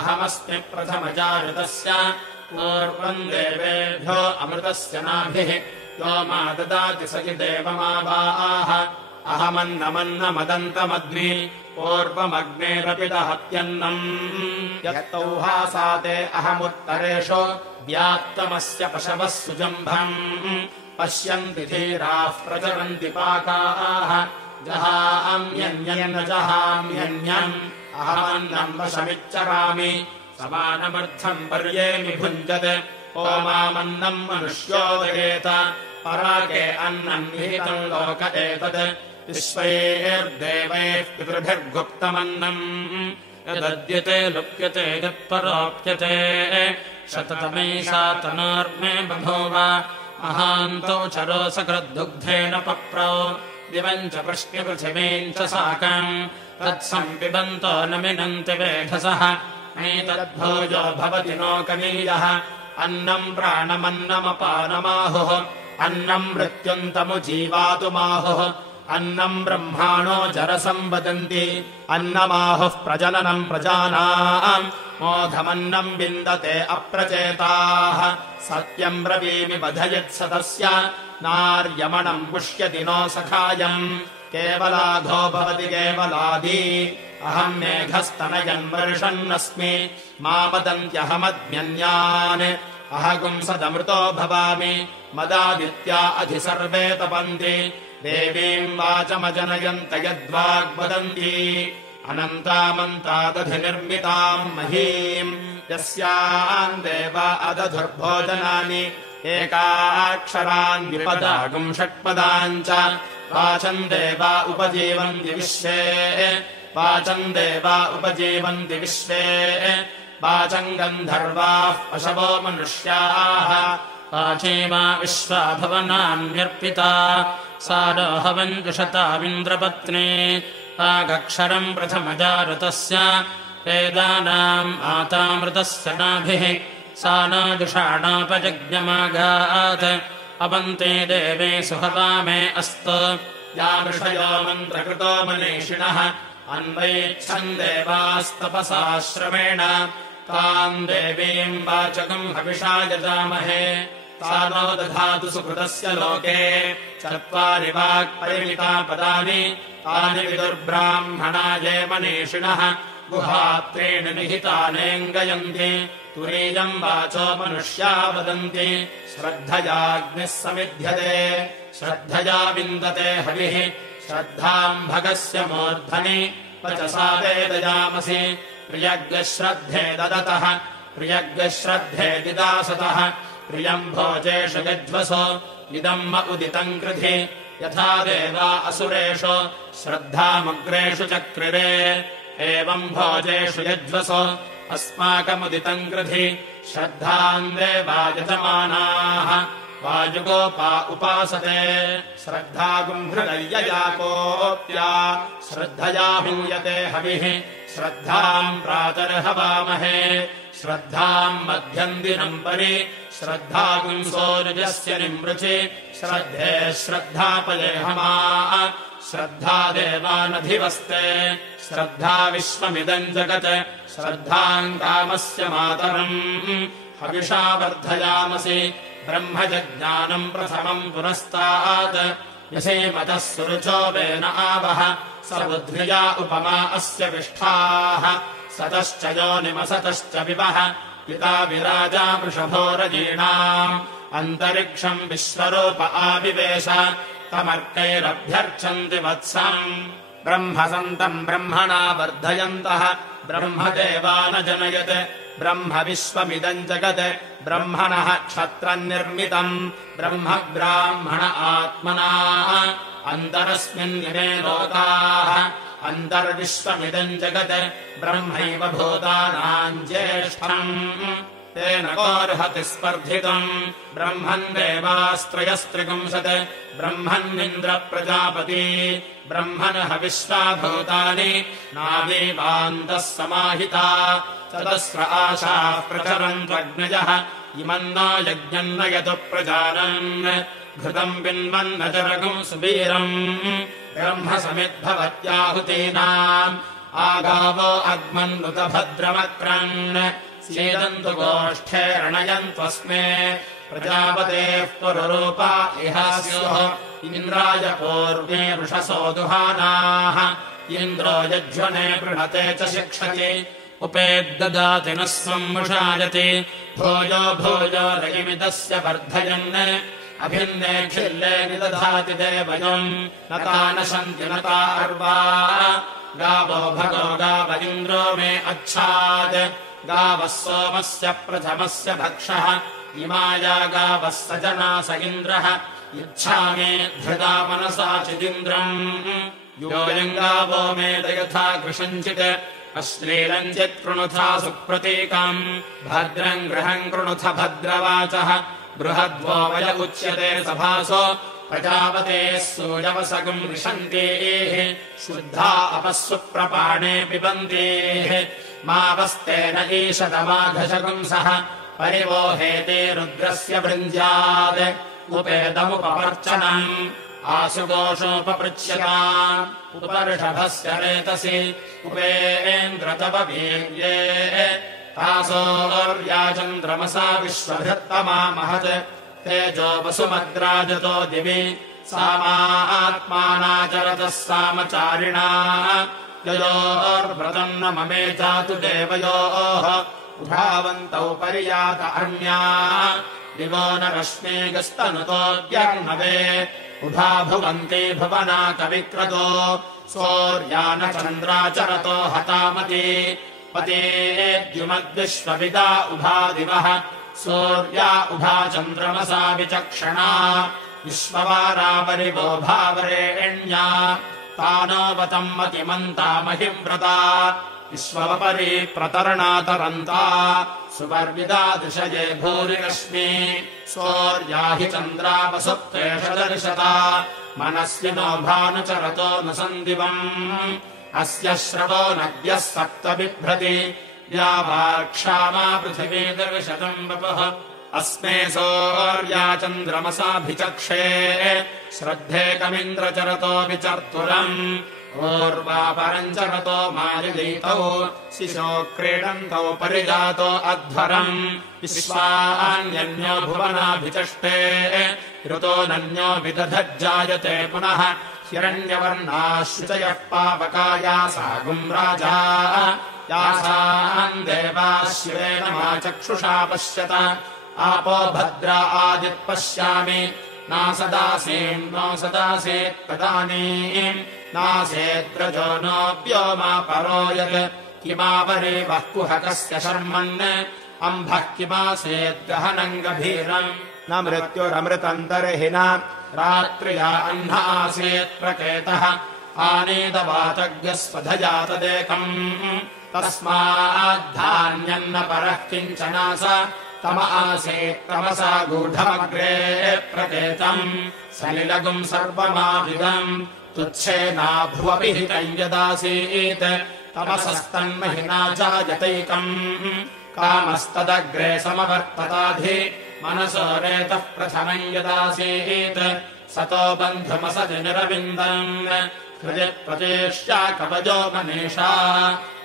अहमस्मि प्रथमजाऋतस्य पूर्वम् देवेभ्यो अमृतस्य नाभिः यो मा ददाति स हि देवमावाह अहमन्नमन्नमदन्तमग्नि पूर्वमग्नेरपि दहत्यन्नम् यत्तौहासाते अहमुत्तरेषु व्याप्तमस्य पशवः सुजम्भम् पश्यन्ति धीराः प्रचरन्ति पाकाः जहाम्यन्यन्न जहाम्यन्यम् अहमन्नम् वशमिच्चरामि समानमर्थम् पर्येमि भुञ्जते ओ मामन्नम् मनुष्योदयेत पराके अन्नम् निहितम् लोक एतत् विश्वैर्देवैः पितृभिर्गुप्तमन्नम् यदद्यते लुप्यते यत्परोप्यते शततमैषा तनोर्मे बभूव महान्तौ चरो सकृद्दुग्धेन पप्रौ दिवम् च पृष्ण्यपृथिवीम् च साकम् तत्सम्पिबन्तो न मिनन्ति वेधसः एतद्भोजो भवति नोकनीयः अन्नम् प्राणमन्नमपानमाहुः अन्नम् मृत्युन्तमुजीवातुमाहुः अन्नम् ब्रह्माणो जरसम् वदन्ति अन्नमाहुः प्रजननम् प्रजानाम् मोघमन्नम् विन्दते अप्रचेताः सत्यम् ब्रवीमि वधयत्सतस्य नार्यमणम् पुष्यति नो सखायम् केवलाधो भवति केवलादी अहम् मेघस्तनयन् वर्षन्नस्मि मा वदन्त्यहमद्म्यन्यान् अहगुंसदमृतो भवामि मदादित्या अधि सर्वे तपन्ति देवीम् वाचमजनयन्त यद्वाग्वदन्ति अनन्तामन्तादधिनिर्मिताम् महीम् यस्याम् देवा अदधुर्भोजनानि एकाक्षरान् विपदागुम् षट्पदाम् च वाचम् देवा उपजीवन्ति विश्वे वाचम् देवा उपजीवन्ति विश्वे वाचम् गन्धर्वाः पशवो मनुष्याः वाचेमा विश्वाभवनान्यर्पिता सारोहवञ्जुषतामिन्द्रपत्नी वागक्षरम् प्रथमजाऋतस्य वेदानाम् आतामृतस्य नाभिः सा नाजुषाणापजज्ञमागात् अवन्ते देवे सुहवामे अस्तु यामृषयो मन्त्रकृतो मनीषिणः अन्वैच्छन् देवास्तपसा श्रमेण ताम् देवीम् वाचकम् हविषा यजामहे सा नो दधातु सुकृतस्य लोके चत्वारि वाक्परिमिता पदानि तानि विदुर्ब्राह्मणा ये मनीषिणः गुहात्रेण निहितानेऽङ्गयन्ति तुरीयम् वाचो मनुष्या वदन्ति श्रद्धयाग्निः समिध्यते श्रद्धया विन्दते हविः श्रद्धाम् भगस्य मूर्धनि वचसा वेदयामसि प्रियग्श्रद्धे ददतः प्रियग्श्रद्धे दिदासतः प्रियम् भोजेषु यज्वसो इदम् म उदितम् कृधि यथा देवा असुरेषु श्रद्धामग्रेषु चक्रिरे एवम् भोजेषु यज्वसो अस्माकमुदितम् कृधि श्रद्धाम् देवा यजमानाः वायुगोपा उपासते श्रद्धागुम्भृदय्यया कोऽप्या श्रद्धया हूयते हविः श्रद्धाम् प्रातर्हवामहे श्रद्धाम् मध्यम् दिनम् परि श्रद्धागुंसोरुजस्य निमृचि श्रद्धे श्रद्धापयेहमा श्रद्धा देवानधिवस्ते श्रद्धा विश्वमिदम् जगत् श्रद्धाम् कामस्य मातरम् हविषा वर्धयामसि ब्रह्मजज्ञानम् प्रथमम् पुरस्तात् यसेमतः सुरुचो वेन आवह स बुद्ध्या उपमा अस्य विष्ठाः सतश्च योनिमसतश्च विवः पिता विराजा वृषभोरजीणाम् अन्तरिक्षम् विश्वरूप आविवेश तमर्कैरभ्यर्चन्ति वत्सम् ब्रह्मसन्तम् ब्रह्मणा वर्धयन्तः ब्रह्मदेवानजनयत् ब्रह्म विश्वमिदम् जगत् ब्रह्मणः क्षत्रम् निर्मितम् ब्रह्म ब्राह्मण आत्मना अन्तरस्मिन्निमे लोकाः अन्तर्विश्वमिदम् जगत् ब्रह्मैव भूतानाम् ज्येष्ठम् तेन कोऽर्हति स्पर्धितुम् ब्रह्मन् देवास्त्रयस्त्रिपुंसत् ब्रह्मन्निन्द्रप्रजापती ब्रह्मणः विश्वाभूतानि नावीवान्तः समाहिता तदस्र आशाः प्रचरन्त्वग्नयः इमन्नो यज्ञम् नयतु प्रजानन् घृतम् पिन्वन्नचरगुम् सुवीरम् ब्रह्म समिद्भवत्याहुतीनाम् आगावो अग्मन्नुत भद्रमक्रन् सीदन्तु गोष्ठे रणयन्त्वस्मे प्रजापतेः पुरुरूपा इह स्युः इन्द्राय पूर्वे वृषसो दुहानाः इन्द्रो यज्वने पृणते च शिक्षति उपेद्ददाति नः स्वम् वृषायति भूयो भूयो रयिमिदस्य वर्धयन् अभिन्ने खिल्ले निदधाति देवयम् नता नशन्ति नता अर्वा गावो भगो गाव इन्द्रो मे अच्छात् गावः सोमस्य प्रथमस्य भक्षः इमाया गावः स जना स इन्द्रः इच्छामि धृता मनसा चिदिन्द्रम् योऽयम् गावो मेद यथा कृषञ्चित् अश्लीलञ्चित् कृणुथा सुप्रतीकम् भद्रम् गृहम् कृणुथ भद्रवाचः बृहद्वो वय उच्यते सभासो प्रजापतेः सूयवसगम् विशन्तीः शुद्धा अपः सुप्रपाणे पिबन्तीः मावस्तेन ईशतमाघशगुंसः परिवोहेते रुद्रस्य भृञ्ज्यात् उपेदमुपवर्चनम् आशुघोषोपपृच्छ्यता उपऋषभस्य रेतसि उपेन्द्र तव वीर्ये तासोर्याचन्द्रमसा विश्वभृत्तमा महत् तेजो वसुमद्राजतो दिवि सामात्मानाचरतः सामचारिणा ययोर्व्रतम् न ममे जातु देवयोः उभावन्तौ पर्यात अन्या दिवो न रश्मीगस्तनुतोऽद्यर्णवे उभा भुवन्ति भुवना कविक्रतो सौर्यानचन्द्राचरतो हतामति पतेद्युमद्विश्वविदा उभा दिवः सूर्या उभा चन्द्रमसा विचक्षणा विश्ववारावरिवो भावरेण्या तानोवतम् मतिमन्ता महिव्रता विश्ववपरि प्रतरणातरन्ता सुवर्विदा दृशये भूरिरश्मि सौर्या हि चन्द्रावसुप्तेष दर्शता मनस्विनो भानुचरतो न सन्दिवम् अस्य श्रवो नद्यः सप्त बिभ्रति या वा क्षामा पृथिवी दर्शतम् वपुः अस्मे सौर्या चन्द्रमसाभिचक्षे श्रद्धेकमिन्द्रचरतो विचर्तुरम् ऊर्वापरम् चरतो मारिदीतौ शिशो क्रीडन्तौ परिजातो अध्वरम् विश्वान्यन्यो भुवनाभिचष्टे ऋतो नन्यो विदधज्जायते पुनः हिरण्यवर्णाः शुचयः पावकायासागुम् राजा यासाम् देवाः शिवेन मा चक्षुषा पश्यत आपो भद्रा आदित्पश्यामि नासदासीम् नो सदासीत् तदानीम् नासेद्रजो नोऽप्यो मा परो यत् किमावरे वः कुहकस्य शर्मन् अम्भः किमासेद्गहनम् गभीरम् न मृत्युरमृतन्तर्हिना रात्र्या अह्न आसीत् प्रकेतः आनीतवातज्ञस्वधया तदेकम् तस्माद्धान्यन्न परः किञ्चनास तम आसीत् तमसा गूढमग्रे प्रकेतम् सलिलगुम् सर्वमाविदम् तुच्छेनाभुवपि हितम् यदासीत् तमसस्तन्महिना जायतैकम् कामस्तदग्रे समवर्तताधि मनसो रेतः प्रथमम् यदासीत् सतो बन्धुमसति निरविन्दम् हृदि प्रचेष्या कवजो मनीषा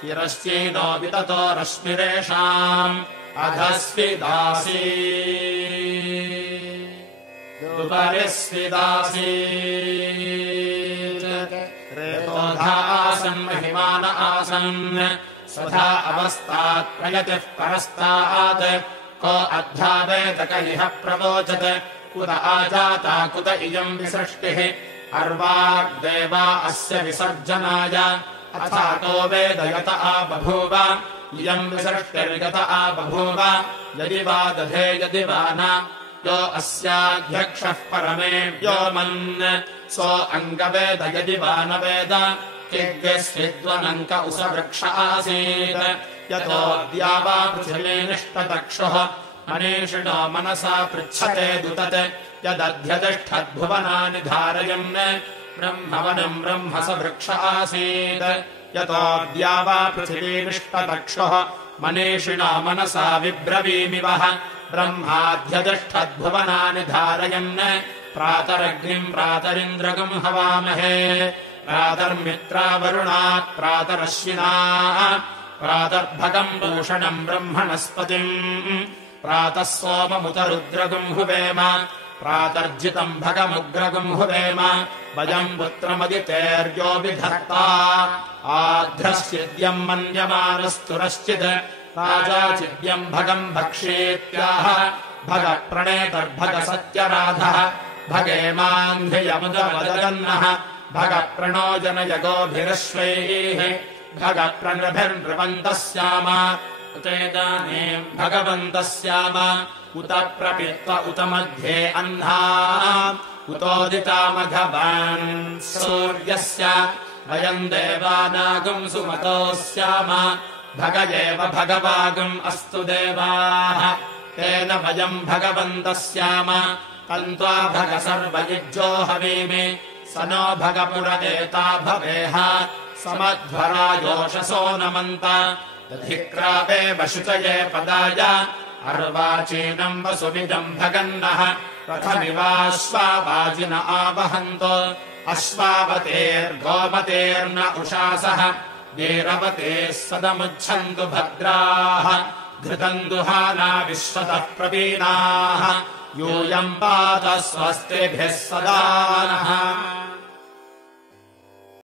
तिरश्चीनो विततो रश्मिरेषाम् अधस्विदासी उपरिस्विदासी रेतोधा आसन् महिमान आसन् स्वधा अवस्थात् प्रयतिः परस्तात् को अध्यावेदक इह प्रवोचत् कुत आजाता कुत इयम् विसृष्टिः अर्वाग्देवा अस्य विसर्जनाय अथा को वेदयत आबभूव इयम् विसृष्टिर्गत आबभूव यदि वा दधे यदि वा न यो अस्याध्यक्षः परमे व्योमन् सो अङ्गवेद यदि वा न वेद किग्यस्विद्वनङ्क उसवृक्ष आसीत् यतोऽद्या वा पृथिवीनिष्टतक्षुः मनीषिणो मनसा पृच्छते दुतत् यदध्यतिष्ठद्भुवनानि धारयन् ब्रह्मवनम् ब्रह्म स वृक्ष आसीत् यतोऽद्या वा पृथिवीनिष्टतक्षुः मनीषिणो मनसा विब्रवीमिवः ब्रह्माध्यतिष्ठद्भुवनानि धारयन् प्रातरग्निम् प्रातरिन्द्रगम् हवामहे प्रातर्मित्रावरुणात् प्रातरश्विनाः प्रातर्भगम् भूषणम् ब्रह्मणस्पतिम् प्रातः सोममुतरुद्रगुम् हुवेम प्रातर्जितम् भगमुग्रगुम् हुवेम वयम् पुत्रमदितेर्यो विधत्ता आध्रश्चिद्यम् मन्यमानस्तुरश्चित् राजाचिद्यम् भगम् भक्षेत्याह भगप्रणेतर्भगसत्यराधः भगेमान्धियमुदवदन्नः भगप्रणोजनयगोभिरश्वैः भगप्रणभिर्नृपन्तः स्याम उतेदानीम् भगवन्तः स्याम उत प्रपित्व उत मध्ये अह्ना उतोदितामघवान् सूर्यस्य वयम् देवानागम् सुमतो स्याम भग एव भगवागम् अस्तु देवाः तेन वयम् भगवन्तः स्याम तन्त्वा भग सर्वयुज्यो हवीमि स नो भगपुर एता भवेह समध्वरायोषसो नमन्त दधिक्रावे वशुचये पदाय अर्वाचीनम् वसुमिदम् भगन्नः रथमिवाश्वावाजिन आवहन्तो अश्वावतेर्गोमतेर्न उषासः वीरवतेः सदमुच्छन्तु भद्राः घृतम् दुहाना विश्वतः प्रवीणाः यूयम् पात स्वस्तिभिः सदा नः।